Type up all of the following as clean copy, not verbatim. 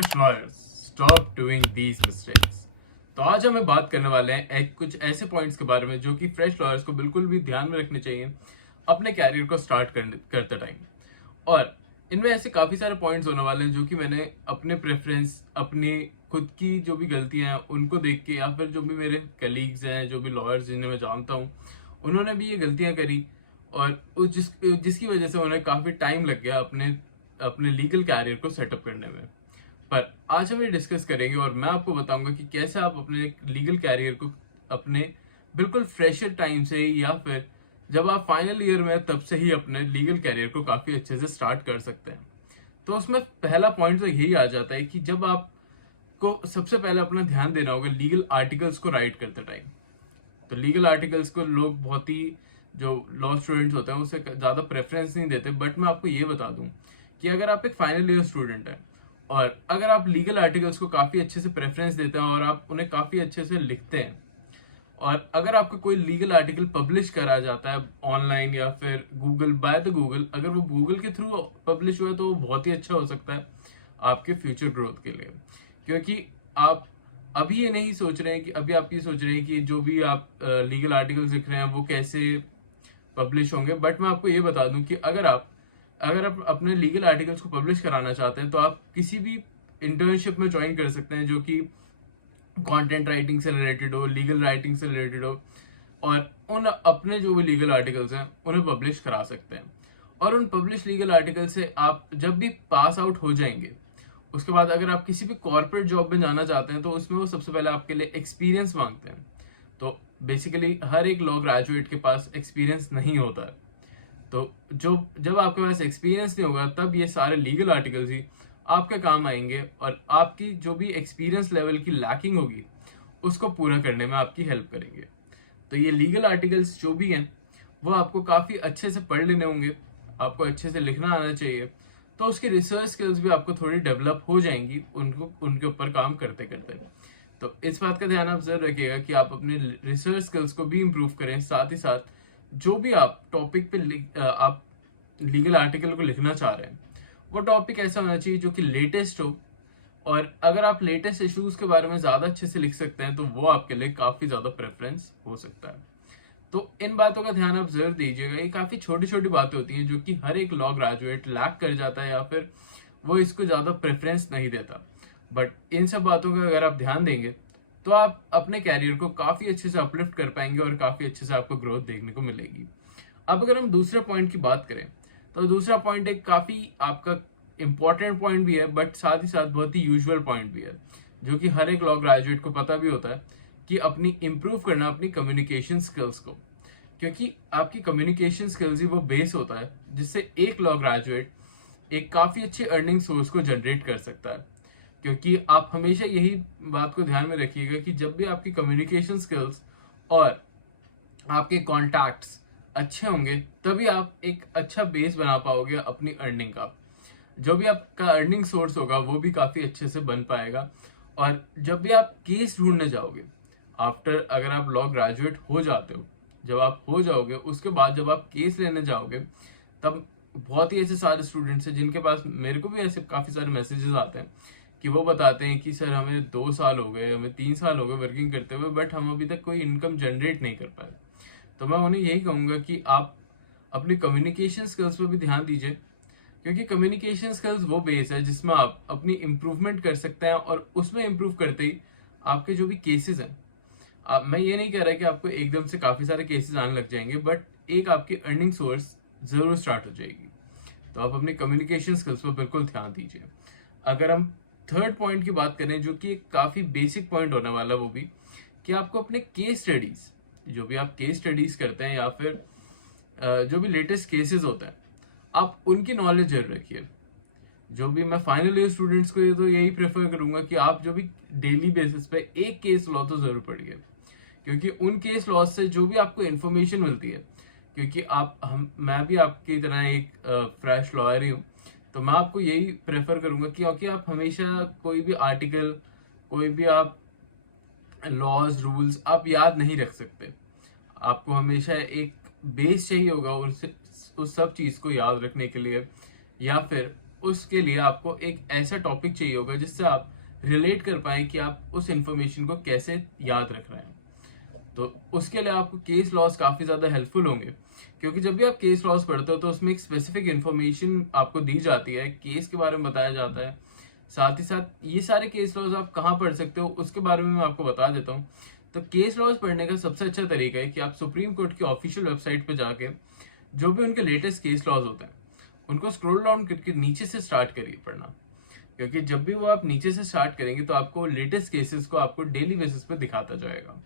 Lawyers, stop doing these mistakes. तो आज हमें बात करने वाले हैं कुछ ऐसे पॉइंट्स के बारे में जो कि फ्रेश लॉयर्स को बिल्कुल भी ध्यान में रखने चाहिए अपने कैरियर को स्टार्ट करते टाइम। और इनमें ऐसे काफ़ी सारे पॉइंट्स होने वाले हैं जो कि मैंने अपने प्रेफरेंस, अपनी खुद की जो भी गलतियां हैं उनको देख के, या फिर जो भी मेरे कलीग्स हैं, जो भी लॉयर्स जिन्हें मैं जानता हूँ, उन्होंने भी ये गलतियां करी और जिसकी वजह से उन्हें काफ़ी टाइम लग गया अपने अपने लीगल कैरियर को सेटअप करने में। पर आज हम ये डिस्कस करेंगे और मैं आपको बताऊंगा कि कैसे आप अपने लीगल कैरियर को अपने बिल्कुल फ्रेशर टाइम से ही, या फिर जब आप फाइनल ईयर में तब से ही अपने लीगल कैरियर को काफी अच्छे से स्टार्ट कर सकते हैं। तो उसमें पहला पॉइंट तो यही आ जाता है कि जब आपको सबसे पहले अपना ध्यान देना होगा लीगल आर्टिकल्स को राइट करते टाइम। तो लीगल आर्टिकल्स को लोग बहुत ही, जो लॉ स्टूडेंट्स होते हैं उसे ज़्यादा प्रेफरेंस नहीं देते, बट मैं आपको ये बता दूं कि अगर आप एक फाइनल ईयर स्टूडेंट हैं और अगर आप लीगल आर्टिकल्स को काफ़ी अच्छे से प्रेफरेंस देते हैं और आप उन्हें काफ़ी अच्छे से लिखते हैं, और अगर आपका कोई लीगल आर्टिकल पब्लिश करा जाता है ऑनलाइन या फिर गूगल, बाय द गूगल, अगर वो गूगल के थ्रू पब्लिश हुआ है तो वो बहुत ही अच्छा हो सकता है आपके फ्यूचर ग्रोथ के लिए। क्योंकि आप अभी ये नहीं सोच रहे हैं कि अभी आप ये सोच रहे हैं कि जो भी आप लीगल आर्टिकल्स लिख रहे हैं वो कैसे पब्लिश होंगे, बट मैं आपको ये बता दूं कि अगर आप अपने लीगल आर्टिकल्स को पब्लिश कराना चाहते हैं तो आप किसी भी इंटर्नशिप में ज्वाइन कर सकते हैं जो कि कंटेंट राइटिंग से रिलेटेड हो, लीगल राइटिंग से रिलेटेड हो, और उन अपने जो भी लीगल आर्टिकल्स हैं उन्हें पब्लिश करा सकते हैं। और उन पब्लिश लीगल आर्टिकल से आप जब भी पास आउट हो जाएंगे, उसके बाद अगर आप किसी भी कॉर्पोरेट जॉब में जाना चाहते हैं तो उसमें वो सबसे पहले आपके लिए एक्सपीरियंस मांगते हैं। तो बेसिकली हर एक लॉ ग्रेजुएट के पास एक्सपीरियंस नहीं होता है। तो जब आपके पास एक्सपीरियंस नहीं होगा तब ये सारे लीगल आर्टिकल्स ही आपके काम आएंगे और आपकी जो भी एक्सपीरियंस लेवल की लैकिंग होगी उसको पूरा करने में आपकी हेल्प करेंगे। तो ये लीगल आर्टिकल्स जो भी हैं वो आपको काफ़ी अच्छे से पढ़ लेने होंगे, आपको अच्छे से लिखना आना चाहिए, तो उसकी रिसर्च स्किल्स भी आपको थोड़ी डेवलप हो जाएंगी उनको उनके ऊपर काम करते करते। तो इस बात का ध्यान आप जरूर रखिएगा कि आप अपने रिसर्च स्किल्स को भी इम्प्रूव करें, साथ ही साथ जो भी आप टॉपिक पे आप लीगल आर्टिकल को लिखना चाह रहे हैं वो टॉपिक ऐसा होना चाहिए जो कि लेटेस्ट हो, और अगर आप लेटेस्ट इश्यूज के बारे में ज़्यादा अच्छे से लिख सकते हैं तो वो आपके लिए काफ़ी ज़्यादा प्रेफरेंस हो सकता है। तो इन बातों का ध्यान आप जरूर दीजिएगा। ये काफ़ी छोटी छोटी बातें होती हैं जो कि हर एक लॉ ग्रेजुएट लैक कर जाता है या फिर वो इसको ज़्यादा प्रेफरेंस नहीं देता। बट इन सब बातों का अगर आप ध्यान देंगे तो आप अपने कैरियर को काफ़ी अच्छे से अपलिफ्ट कर पाएंगे और काफ़ी अच्छे से आपको ग्रोथ देखने को मिलेगी। अब अगर हम दूसरे पॉइंट की बात करें तो दूसरा पॉइंट एक काफ़ी आपका इंपॉर्टेंट पॉइंट भी है, बट साथ ही साथ बहुत ही यूजुअल पॉइंट भी है, जो कि हर एक लॉ ग्रेजुएट को पता भी होता है कि अपनी इम्प्रूव करना अपनी कम्युनिकेशन स्किल्स को। क्योंकि आपकी कम्युनिकेशन स्किल्स ही वो बेस होता है जिससे एक लॉ ग्रेजुएट एक काफ़ी अच्छी अर्निंग सोर्स को जनरेट कर सकता है। क्योंकि आप हमेशा यही बात को ध्यान में रखिएगा कि जब भी आपकी कम्युनिकेशन स्किल्स और आपके कॉन्टैक्ट्स अच्छे होंगे तभी आप एक अच्छा बेस बना पाओगे अपनी अर्निंग का। जो भी आपका अर्निंग सोर्स होगा वो भी काफ़ी अच्छे से बन पाएगा। और जब भी आप केस ढूंढने जाओगे, आफ्टर अगर आप लॉ ग्रेजुएट हो जाते हो, जब आप हो जाओगे उसके बाद जब आप केस लेने जाओगे तब बहुत ही ऐसे सारे स्टूडेंट्स हैं जिनके पास, मेरे को भी ऐसे काफ़ी सारे मैसेजेस आते हैं कि वो बताते हैं कि सर हमें 2 साल हो गए, हमें 3 साल हो गए वर्किंग करते हुए, बट हम अभी तक कोई इनकम जनरेट नहीं कर पाए। तो मैं उन्हें यही कहूँगा कि आप अपनी कम्युनिकेशन स्किल्स पर भी ध्यान दीजिए। क्योंकि कम्युनिकेशन स्किल्स वो बेस है जिसमें आप अपनी इम्प्रूवमेंट कर सकते हैं, और उसमें इम्प्रूव करते ही आपके जो भी केसेस हैं, मैं ये नहीं कह रहा कि आपको एकदम से काफ़ी सारे केसेस आने लग जाएंगे, बट एक आपकी अर्निंग सोर्स ज़रूर स्टार्ट हो जाएगी। तो आप अपनी कम्युनिकेशन स्किल्स पर बिल्कुल ध्यान दीजिए। अगर हम थर्ड पॉइंट की बात करें जो कि एक काफ़ी बेसिक पॉइंट होने वाला है, वो भी कि आपको अपने केस स्टडीज, जो भी आप केस स्टडीज करते हैं या फिर जो भी लेटेस्ट केसेस होते हैं, आप उनकी नॉलेज जरूर रखिए। जो भी मैं फाइनल ईयर स्टूडेंट्स को ये तो यही प्रेफर करूंगा कि आप जो भी डेली बेसिस पे एक केस लॉ तो जरूर पढ़िए। क्योंकि उन केस लॉ से जो भी आपको इन्फॉर्मेशन मिलती है, क्योंकि मैं भी आपकी तरह एक फ्रेश लॉयर ही हूँ, तो मैं आपको यही प्रेफर करूंगा कि क्योंकि आप हमेशा कोई भी आर्टिकल, कोई भी आप लॉज रूल्स आप याद नहीं रख सकते। आपको हमेशा एक बेस चाहिए होगा उस सब चीज़ को याद रखने के लिए, या फिर उसके लिए आपको एक ऐसा टॉपिक चाहिए होगा जिससे आप रिलेट कर पाए कि आप उस इंफॉर्मेशन को कैसे याद रख रहे हैं। तो उसके लिए आपको केस लॉस काफी ज्यादा हेल्पफुल होंगे, क्योंकि जब भी आप केस लॉस पढ़ते हो तो उसमें एक स्पेसिफिक इंफॉर्मेशन आपको दी जाती है, केस के बारे में बताया जाता है। साथ ही साथ ये सारे केस लॉस आप कहाँ पढ़ सकते हो उसके बारे में मैं आपको बता देता हूँ। तो केस लॉस पढ़ने का सबसे अच्छा तरीका है कि आप सुप्रीम कोर्ट की ऑफिशियल वेबसाइट पर जाके जो भी उनके लेटेस्ट केस लॉज होते हैं उनको स्क्रॉल डाउन करके नीचे से स्टार्ट करिए पढ़ना, क्योंकि जब भी वो आप नीचे से स्टार्ट करेंगे तो आपको लेटेस्ट केसेस को आपको डेली बेसिस पे दिखाता जाएगा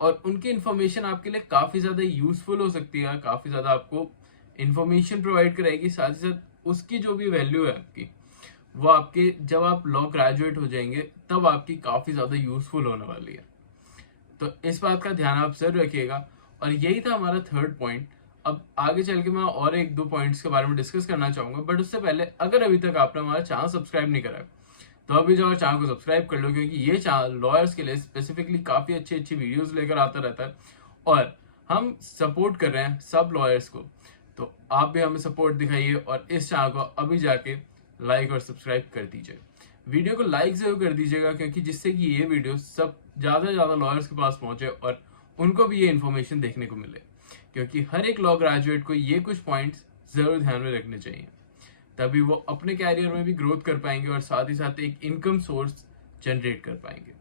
और उनकी इन्फॉर्मेशन आपके लिए काफी ज्यादा यूजफुल हो सकती है, काफी ज्यादा आपको इन्फॉर्मेशन प्रोवाइड कराएगी। साथ ही साथ उसकी जो भी वैल्यू है आपकी, वो आपके जब आप लॉ ग्रेजुएट हो जाएंगे तब आपकी काफी ज्यादा यूजफुल होने वाली है। तो इस बात का ध्यान आप जरूर रखिएगा। और यही था हमारा थर्ड पॉइंट। अब आगे चल के मैं और एक दो पॉइंट्स के बारे में डिस्कस करना चाहूंगा, बट उससे पहले अगर अभी तक आपने हमारा चैनल सब्सक्राइब नहीं करा है तो अभी जाओ चैनल को सब्सक्राइब कर लो, क्योंकि ये चैनल लॉयर्स के लिए स्पेसिफिकली काफी अच्छी अच्छी वीडियोस लेकर आता रहता है और हम सपोर्ट कर रहे हैं सब लॉयर्स को। तो आप भी हमें सपोर्ट दिखाइए और इस चैनल को अभी जाके लाइक और सब्सक्राइब कर दीजिए। वीडियो को लाइक जरूर कर दीजिएगा, क्योंकि जिससे कि ये वीडियो सब ज्यादा से ज्यादा लॉयर्स के पास पहुंचे और उनको भी ये इन्फॉर्मेशन देखने को मिले, क्योंकि हर एक लॉ ग्रेजुएट को ये कुछ पॉइंट्स जरूर ध्यान में रखने चाहिए, तभी वो अपने कैरियर में भी ग्रोथ कर पाएंगे और साथ ही साथ एक इनकम सोर्स जनरेट कर पाएंगे।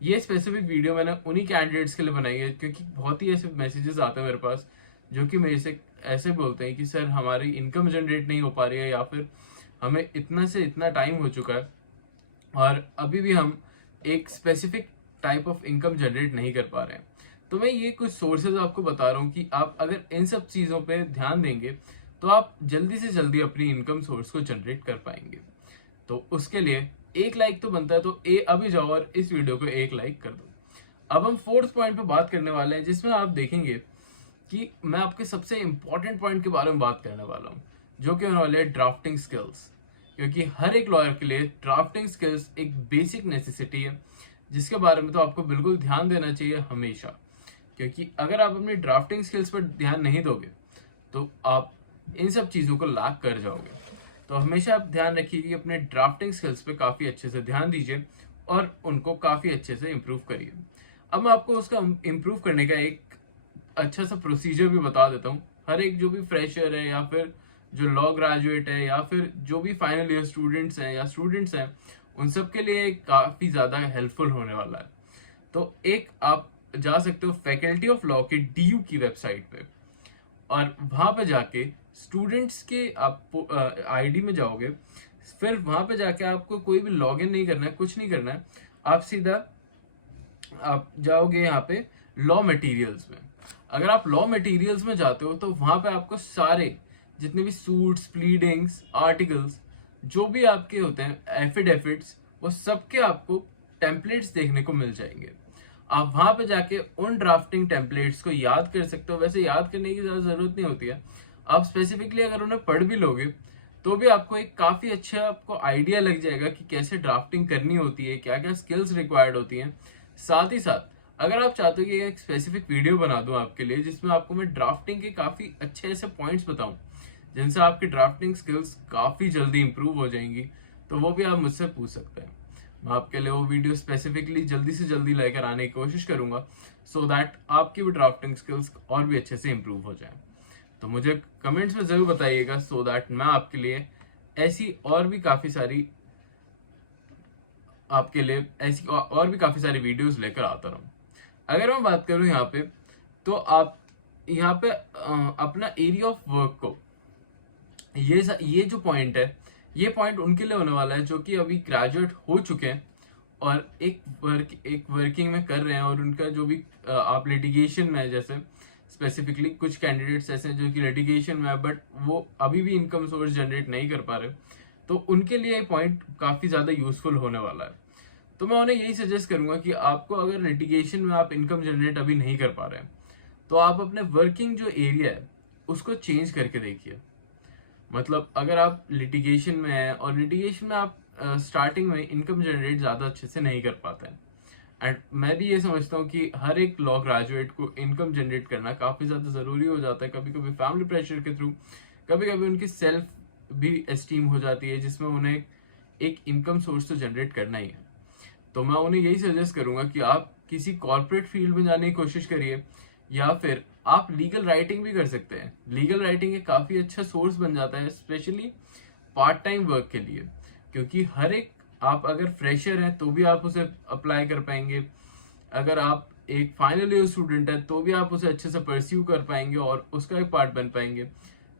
ये स्पेसिफिक वीडियो मैंने उन्हीं कैंडिडेट्स के लिए बनाई है, क्योंकि बहुत ही ऐसे मैसेजेस आते हैं मेरे पास जो कि मेरे से ऐसे बोलते हैं कि सर हमारी इनकम जनरेट नहीं हो पा रही है, या फिर हमें इतना से इतना टाइम हो चुका है और अभी भी हम एक specific type of income generate नहीं कर पा रहे हैं। तो मैं ये कुछ सोर्सेज आपको बता रहा हूँ कि आप अगर इन सब चीज़ों पे ध्यान देंगे तो आप जल्दी से जल्दी अपनी इनकम सोर्स को जनरेट कर पाएंगे। तो उसके लिए एक लाइक तो बनता है, तो अभी जाओ और इस वीडियो को एक लाइक कर दो। अब हम फोर्थ पॉइंट पे बात करने वाले हैं, जिसमें आप देखेंगे कि मैं आपके सबसे इंपॉर्टेंट पॉइंट के बारे में बात करने वाला हूँ, जो कि होने वाले ड्राफ्टिंग स्किल्स। क्योंकि हर एक लॉयर के लिए ड्राफ्टिंग स्किल्स एक बेसिक नेसेसिटी है, जिसके बारे में तो आपको बिल्कुल ध्यान देना चाहिए हमेशा। क्योंकि अगर आप अपनी ड्राफ्टिंग स्किल्स पर ध्यान नहीं दोगे तो आप इन सब चीज़ों को लैक कर जाओगे। तो हमेशा आप ध्यान रखिए कि अपने ड्राफ्टिंग स्किल्स पे काफ़ी अच्छे से ध्यान दीजिए और उनको काफ़ी अच्छे से इम्प्रूव करिए। अब मैं आपको उसका इम्प्रूव करने का एक अच्छा सा प्रोसीजर भी बता देता हूँ। हर एक जो भी फ्रेशर है या फिर जो लॉ ग्रेजुएट है या फिर जो भी फाइनल ईयर स्टूडेंट्स हैं या स्टूडेंट्स हैं, उन सब के लिए काफ़ी ज़्यादा हेल्पफुल होने वाला है। तो एक आप जा सकते हो फैकल्टी ऑफ लॉ के DU की वेबसाइट पे और वहां पे जाके स्टूडेंट्स के आप आईडी में जाओगे। फिर वहां पे जाके आपको कोई भी लॉगिन नहीं करना है, कुछ नहीं करना है। आप सीधा आप जाओगे यहाँ पे लॉ मटेरियल्स में। अगर आप लॉ मटेरियल्स में जाते हो तो वहां पे आपको सारे जितने भी सूट्स, प्लीडिंग्स, आर्टिकल्स जो भी आपके होते हैं, एफिडेविट्स, वो सबके आपको टेम्पलेट्स देखने को मिल जाएंगे। आप वहां पे जाके उन ड्राफ्टिंग टेम्पलेट्स को याद कर सकते हो। वैसे याद करने की ज्यादा जरूरत नहीं होती है, आप स्पेसिफिकली अगर उन्हें पढ़ भी लोगे तो भी आपको एक काफी अच्छा आपको आइडिया लग जाएगा कि कैसे ड्राफ्टिंग करनी होती है, क्या क्या स्किल्स रिक्वायर्ड होती हैं। साथ ही साथ अगर आप चाहते हो कि एक स्पेसिफिक वीडियो बना दूं आपके लिए जिसमें आपको मैं ड्राफ्टिंग के काफी अच्छे ऐसे पॉइंट्स बताऊं जिनसे आपकी ड्राफ्टिंग स्किल्स काफी जल्दी इंप्रूव हो जाएंगी, तो वो भी आप मुझसे पूछ सकते हैं। मैं आपके लिए वो वीडियो स्पेसिफिकली जल्दी से जल्दी लेकर आने की कोशिश करूंगा, सो दैट आपकी भी ड्राफ्टिंग स्किल्स और भी अच्छे से इंप्रूव हो जाए। तो मुझे कमेंट्स में जरूर बताइएगा, सो दैट मैं आपके लिए ऐसी और भी काफी सारी वीडियोस लेकर आता रहूं। अगर मैं बात करूं यहाँ पे, तो आप यहाँ पे अपना एरिया ऑफ वर्क को, ये जो पॉइंट है, ये पॉइंट उनके लिए होने वाला है जो कि अभी ग्रेजुएट हो चुके हैं और एक वर्किंग में कर रहे हैं, और उनका जो भी आप लिटिगेशन में है, जैसे स्पेसिफिकली कुछ कैंडिडेट्स ऐसे जो कि लिटिगेशन में है बट वो अभी भी इनकम सोर्स जनरेट नहीं कर पा रहे, तो उनके लिए पॉइंट काफी ज्यादा यूजफुल होने वाला है। तो मैं उन्हें यही सजेस्ट करूंगा कि आपको अगर लिटिगेशन में आप इनकम जनरेट अभी नहीं कर पा रहे हैं तो आप अपने वर्किंग जो एरिया है उसको चेंज करके देखिए। मतलब अगर आप लिटिगेशन में हैं और लिटिगेशन में आप स्टार्टिंग में इनकम जनरेट ज़्यादा अच्छे से नहीं कर पाते हैं, एंड मैं भी ये समझता हूँ कि हर एक लॉ ग्रेजुएट को इनकम जनरेट करना काफ़ी ज़्यादा ज़रूरी हो जाता है, कभी कभी फैमिली प्रेशर के थ्रू, कभी कभी उनकी सेल्फ भी एस्टीम हो जाती है, जिसमें उन्हें एक इनकम सोर्स तो जनरेट करना ही है। तो मैं उन्हें यही सजेस्ट करूंगा कि आप किसी कॉर्पोरेट फील्ड में जाने की कोशिश करिए, या फिर आप लीगल राइटिंग भी कर सकते हैं। लीगल राइटिंग एक काफी अच्छा सोर्स बन जाता है, स्पेशली पार्ट टाइम वर्क के लिए, क्योंकि हर एक, आप अगर फ्रेशर हैं तो भी आप उसे अप्लाई कर पाएंगे, अगर आप एक फाइनल ईयर स्टूडेंट है तो भी आप उसे अच्छे से परस्यू कर पाएंगे और उसका एक पार्ट बन पाएंगे।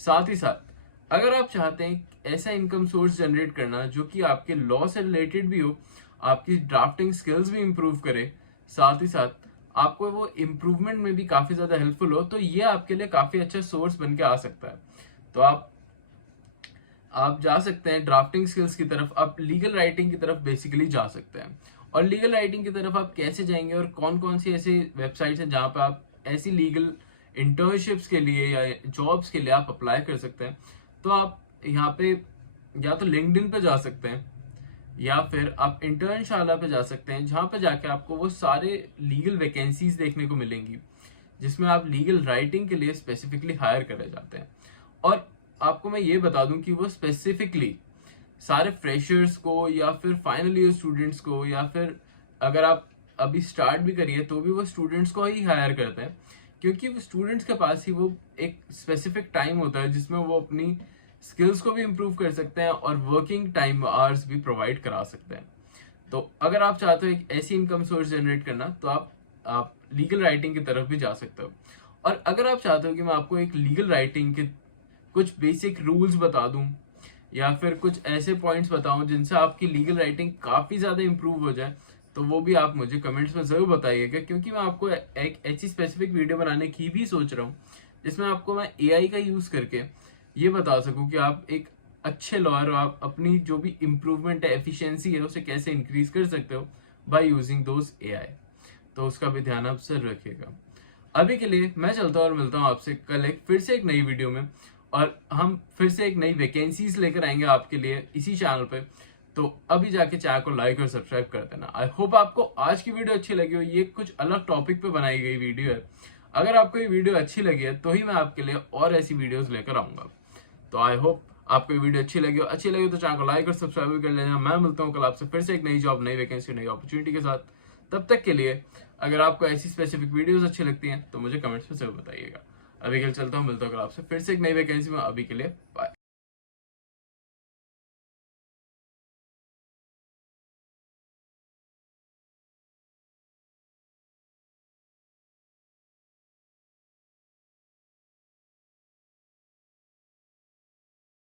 साथ ही साथ अगर आप चाहते हैं ऐसा इनकम सोर्स जनरेट करना जो कि आपके लॉ से रिलेटेड भी हो, आपकी ड्राफ्टिंग स्किल्स भी इम्प्रूव करे, साथ ही साथ आपको वो इम्प्रूवमेंट में भी काफी ज्यादा हेल्पफुल हो, तो ये आपके लिए काफी अच्छा सोर्स बन के आ सकता है। तो आप जा सकते हैं ड्राफ्टिंग स्किल्स की तरफ, आप लीगल राइटिंग की तरफ बेसिकली जा सकते हैं। और लीगल राइटिंग की तरफ आप कैसे जाएंगे और कौन कौन सी ऐसी वेबसाइट्स हैं जहां पर आप ऐसी लीगल इंटर्नशिप्स के लिए या जॉब्स के लिए आप अप्लाई कर सकते हैं, तो आप यहाँ पे या तो लिंक्डइन पे जा सकते हैं, या फिर आप इंटर्नशाला पे जा सकते हैं, जहां पे जाके आपको वो सारे लीगल वैकेंसीज देखने को मिलेंगी जिसमें आप लीगल राइटिंग के लिए स्पेसिफिकली हायर करे जाते हैं। और आपको मैं ये बता दूं कि वो स्पेसिफिकली सारे फ्रेशर्स को या फिर फाइनल ईयर स्टूडेंट्स को, या फिर अगर आप अभी स्टार्ट भी करिए तो भी वो स्टूडेंट्स को ही हायर करते हैं, क्योंकि वो स्टूडेंट्स के पास ही वो एक स्पेसिफिक टाइम होता है जिसमें वो अपनी स्किल्स को भी इम्प्रूव कर सकते हैं और वर्किंग टाइम आवर्स भी प्रोवाइड करा सकते हैं। तो अगर आप चाहते हो एक ऐसी इनकम सोर्स जनरेट करना, तो आप लीगल राइटिंग की तरफ भी जा सकते हो। और अगर आप चाहते हो कि मैं आपको एक लीगल राइटिंग के कुछ बेसिक रूल्स बता दूं, या फिर कुछ ऐसे पॉइंट्स बताऊं जिनसे आपकी लीगल राइटिंग काफी ज्यादा इंप्रूव हो जाए, तो वो भी आप मुझे कमेंट्स में जरूर बताइएगा, क्योंकि मैं आपको एक ऐसी स्पेसिफिक वीडियो बनाने की भी सोच रहा हूँ जिसमें आपको मैं एआई का यूज करके ये बता सकूं कि आप एक अच्छे लॉयर हो, आप अपनी जो भी इम्प्रूवमेंट है, एफिशिएंसी है, उसे कैसे इंक्रीज कर सकते हो बाय यूजिंग दोज एआई। तो उसका भी ध्यान आप जरूर रखिएगा। अभी के लिए मैं चलता हूँ और मिलता हूँ आपसे कल फिर से एक नई वीडियो में, और हम फिर से एक नई वैकेंसीज लेकर आएंगे आपके लिए इसी चैनल पे। तो अभी जाके चैनल को लाइक और सब्सक्राइब कर देना। आई होप आपको आज की वीडियो अच्छी लगी हो, ये कुछ अलग टॉपिक पे बनाई गई वीडियो है। अगर आपको ये वीडियो अच्छी लगी है तो ही मैं आपके लिए और ऐसी वीडियोस लेकर आऊंगा। तो आई होप आपको ये वीडियो अच्छी लगी तो चैनल को लाइक और सब्सक्राइब कर लेना। मैं मिलता हूँ कल आपसे फिर से एक नई जॉब, नई वैकेंसी, नई अपॉर्चुनिटी के साथ। तब तक के लिए अगर आपको ऐसी स्पेसिफिक वीडियोस अच्छी लगती हैं तो मुझे कमेंट्स में जरूर बताइएगा। अभी के लिए चलता हूँ, मिलता हूँ कल आपसे फिर से एक नई वैकेंसी में। अभी के लिए बाय।